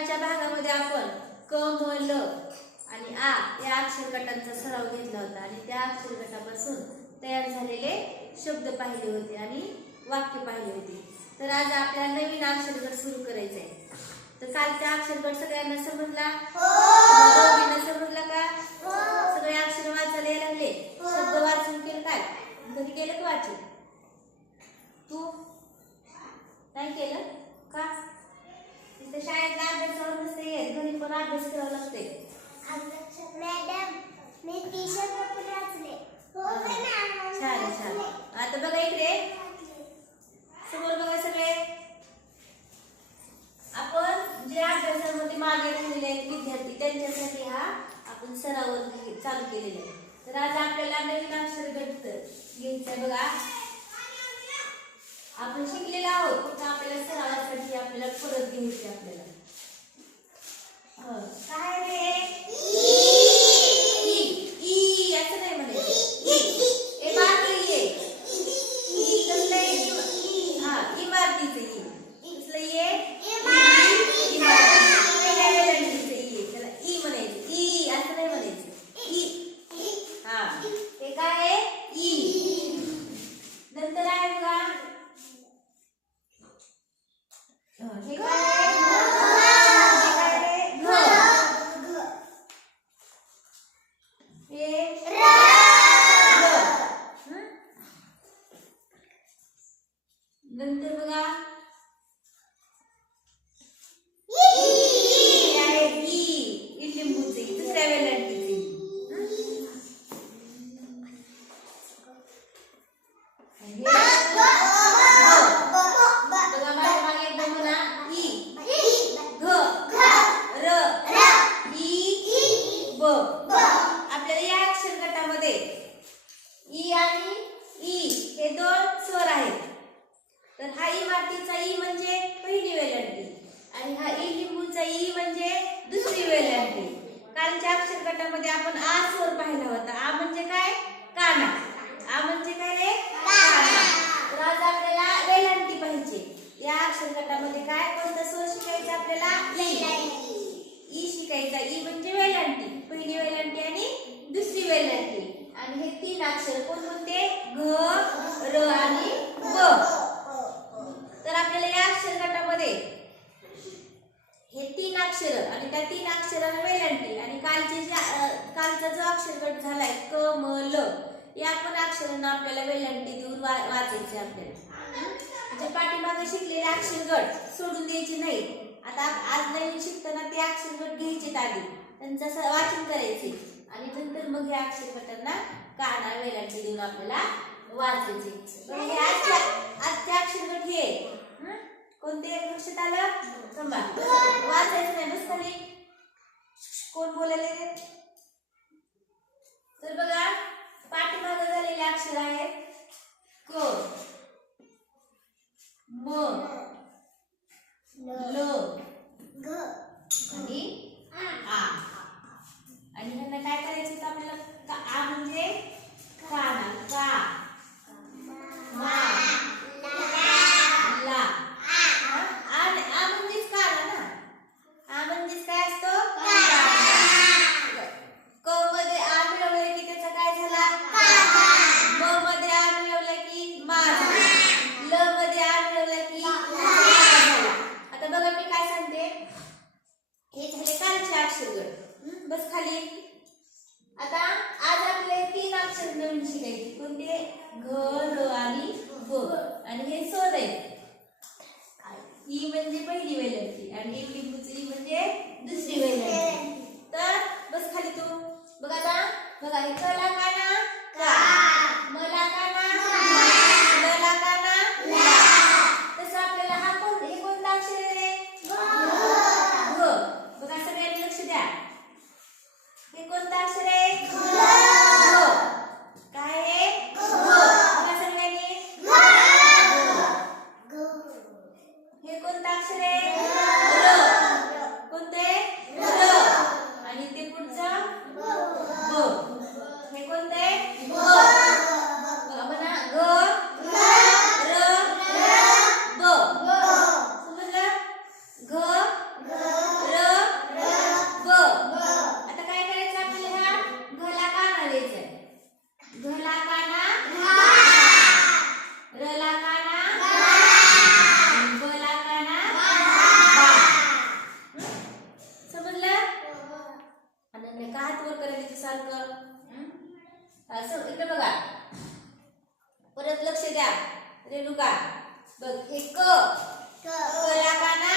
कालच्या भागामध्ये आपण क म ल आणि आ या अक्षर गटांचा सराव घेतला होता आणि त्या अक्षर गटापासून तयार झालेले शब्द पाहिले होते आणि वाक्य पाहिले होते. तर आज आपल्याला नवीन अक्षर गट सुरू करायचा आहे तर कालचा अक्षर गट सगळ्यांना समजला? दोघींना समजला का? सगळे अक्षर वाचायला लागले. शब्द वाचून केलं काय? घरी केलं का वाचून? तू? नाही केलं? का? तिथं शाळेतला अभ्यासावर नसते येत घरी पण अभ्यास करावा लागते मॅडम मी टी शर्ट पण वाचले. हो मॅम? छान छान. आता बघा इकडे. समोर बघा सगळे. आपण जे अभ्यासामध्ये मागे राहिलेले आहेत विद्यार्थी त्यांच्यासाठी हा आपण सराव घे- चालू केलेला आहे. तर आज आपल्याला नवीन अक्षर गट घ्यायचं बघा. आपण शिकलेला आहोत फक्त आपल्याला सरावासाठी आपल्याला परत घ्यायची आपल्याला. हं. काय रे ई. असं नाही म्हणायचं. ई. ए बाकी ये ई. कसलं आहे? ई. हा इमारतीचं ई कसलं ये इमारती पहिल्या वेलांटीचं ई आहे. त्याला ई म्हणायचं ई असं नाही म्हणायचं ई हा हे काय आहे ई नंतर आहे बघा हं, हे काय आहे? हे काय आहे? घ. हे र. हं? नंतर बघा हे आहे ई ई लिंबूचे ई, दुसऱ्या वेलांटीचे ई. हं? हे घ. बघा माझ्या मागे एकदा म्हणा ई घ र ई ब आपल्याला या अक्षर गटामध्ये ई आणि ई हे दोन स्वर आहेत तर हा इमारतीचा ई म्हणजे पहिली वेलांटी आणि हा ई लिंबूचा ई म्हणजे दुसरी वेलांटी कालच्या अक्षर गटामध्ये आपण आ स्वर पाहिला होता आ म्हणजे काय काना आ म्हणजे काय रे काना तर आज आपल्याला वेलांटी पाहिजे या अक्षर गटामध्ये काय कोणता स्वर शिकायचा आपल्याला? ई शिकायचा. ई म्हणजे वेलांटी. पहिली वेलांटी आणि दुसरी वेलांटी. आणि हे तीन अक्षर कोणकोणते घ र आणि ब. तर आपल्याला या अक्षर गटामध्ये हे तीन अक्षर आणि त्या तीन अक्षराला वेलांटी. आणि कालचे जे कालचा जो अक्षर गट झालाय क म ल या पण अक्षरांना आपल्याला वेलांटी देऊन वाचायचे आपल्याला. जे पाठीमागे शिकलेले अक्षर गट सोडून द्यायचे नाही आता आज नवीन शिकताना ते अक्षर गट घ्यायचे आधी. त्यांचं असं वाचन करायचे. आणि नंतर मग हे अक्षर गटांना काना वेलांटी देऊन आपल्याला वाचायचे. पण हे आजच्या आजचे अक्षर गट हे? कोणते लक्षात आलं? वाचायचं नाही बस खाली कोण बोलायला रे? तर बघा पाठीमागे झालेले अक्षर आहेत क म ल आणि आ आणि ह्यांना काय करायचं होतं आपल्याला का- आ म्हणजे काना का मा ला हा? आ आ म्हणजेच काना ना आ म्हणजेच काय असतो क मध्ये आ मिळवलं की त्याचा काय झाला म मध्ये आ मिळवलं की मा झाला. ल मध्ये आ मिळवलं की ला झाला. आता बघा मी काय सांगते हे झाले कालचे अक्षर गट हं? बस खाली आता आज आपले तीन अक्षर नवीन शिकायचे कोणते घ र आणि ब आणि हे आहे ई म्हणजे पहिली वेलांटी आणि लिंबूची म्हणजे दुसरी वेलांटी तर बस खाली तू. बघ आता बघा हे कला काना का? मला काना एकसारखं असं इकडे बघा परत लक्ष द्या रेणुका बघ एक कलाकाना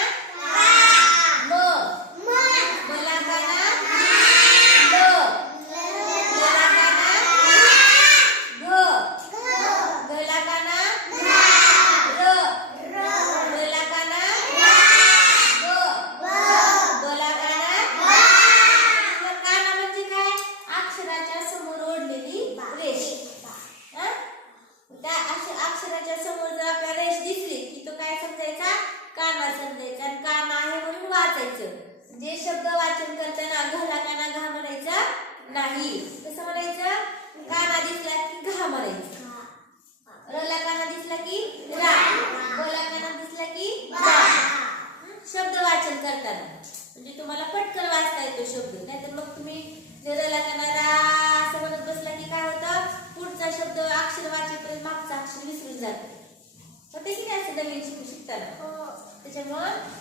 म बलाकाना one.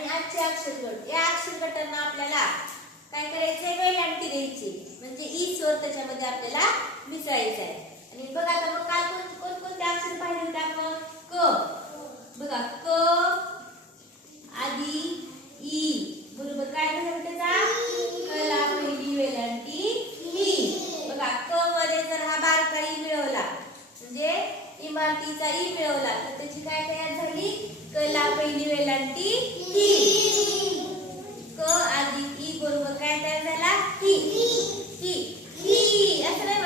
आणि आजचे अक्षरगट या अक्षरगटांना आपल्याला काय करायचंय? वेलांटी घ्यायची म्हणजे ई स्वर त्याच्यामध्ये आपल्याला मिसळायचं आहे आणि बघा आता मग काल कोणकोणते अक्षर पाहिले होते आपण? क. बघा क आधी ई. बरोबर काय झालं त्याचा? कला पहिली वेलांटी ई. बघा क मध्ये जर हा बारका ई मिळवला म्हणजे इमारतीचा ई मिळवला तर त्याची काय तयार झाली? कला पहिली वेलांटी ही क आधी ई बरोबर काय तयार झाला? ही ही ही असं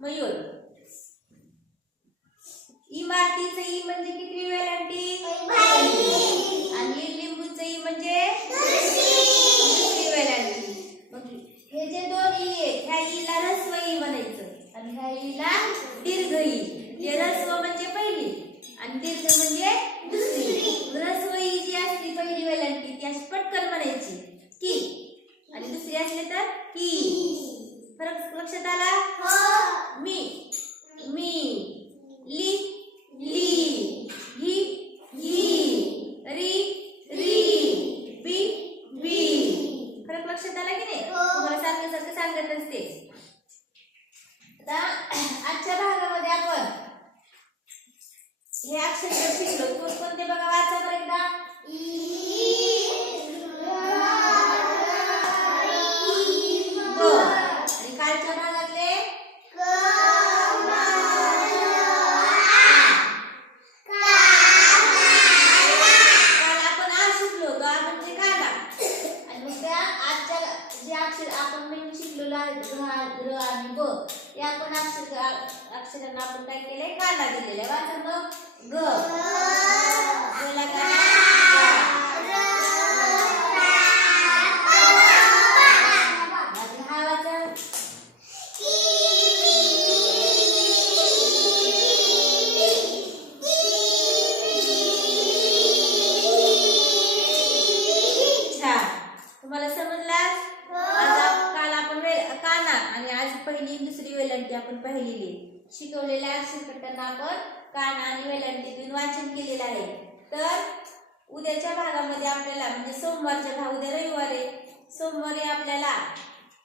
मयूर. इमारतीचं ई म्हणजे किती वेळ आणि लिंबूचं ई म्हणजे? मग हे जे दोन ई आहेत ह्या ईला रस्व ई म्हणायचं. आणि ह्या ईला दीर्घ ई. हे रस्व म्हणजे पहिली आणि दीर्घ म्हणजे दुसरी. रस्व ई जी असली पहिली वेलांटी ती अशी पटकन म्हणायची. की. आणि दुसरी असली तर की. फरक लक्षात आला? हो. मी. मी. ली. ली. ही. ही. री. री. बी बी फरक लक्षात आला की नाही? हो. तुम्हाला सारखं सारखं सांगत असते. आता आजच्या भागामध्ये आपण हे अक्षर शिकलो? कोणकोणते बघा? वाचा बरं एकदा. ई. र आणि ब ते आपण अक्षर अक्षरांना आपण काय केलंय? काना दिलेला आहे वाचा मग. ग. आपण पाहिलेली. शिकवलेल्या अक्षर आपण कान आणि वेलांडीतून वाचन केलेलं आहे. तर उद्याच्या भागामध्ये आपल्याला म्हणजे सोमवारच्या भाग उद्या रविवार आहे. सोमवारी आपल्याला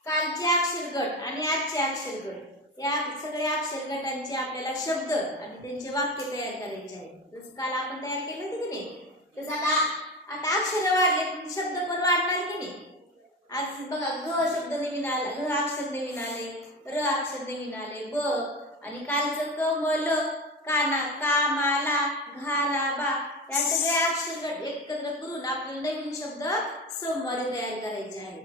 कालचे अक्षरगट आणि आजचे अक्षरगट या सगळ्या अक्षर गटांचे आपल्याला शब्द आणि त्यांचे वाक्य तयार करायचे आहेत जसं काल आपण तयार केलं होतं की नाही? तसं आता आता अक्षर वाढले शब्द पण वाढणार की नाही? आज बघा ग शब्द नवीन आला ग अक्षर नवीन आले. र अक्षर नवीन आले ब. आणि कालचं क म ल काना कामाला घाराबा बा. या सगळ्या अक्षर एकत्र करून आपल्याला नवीन शब्द सोमवारी तयार करायचे आहेत.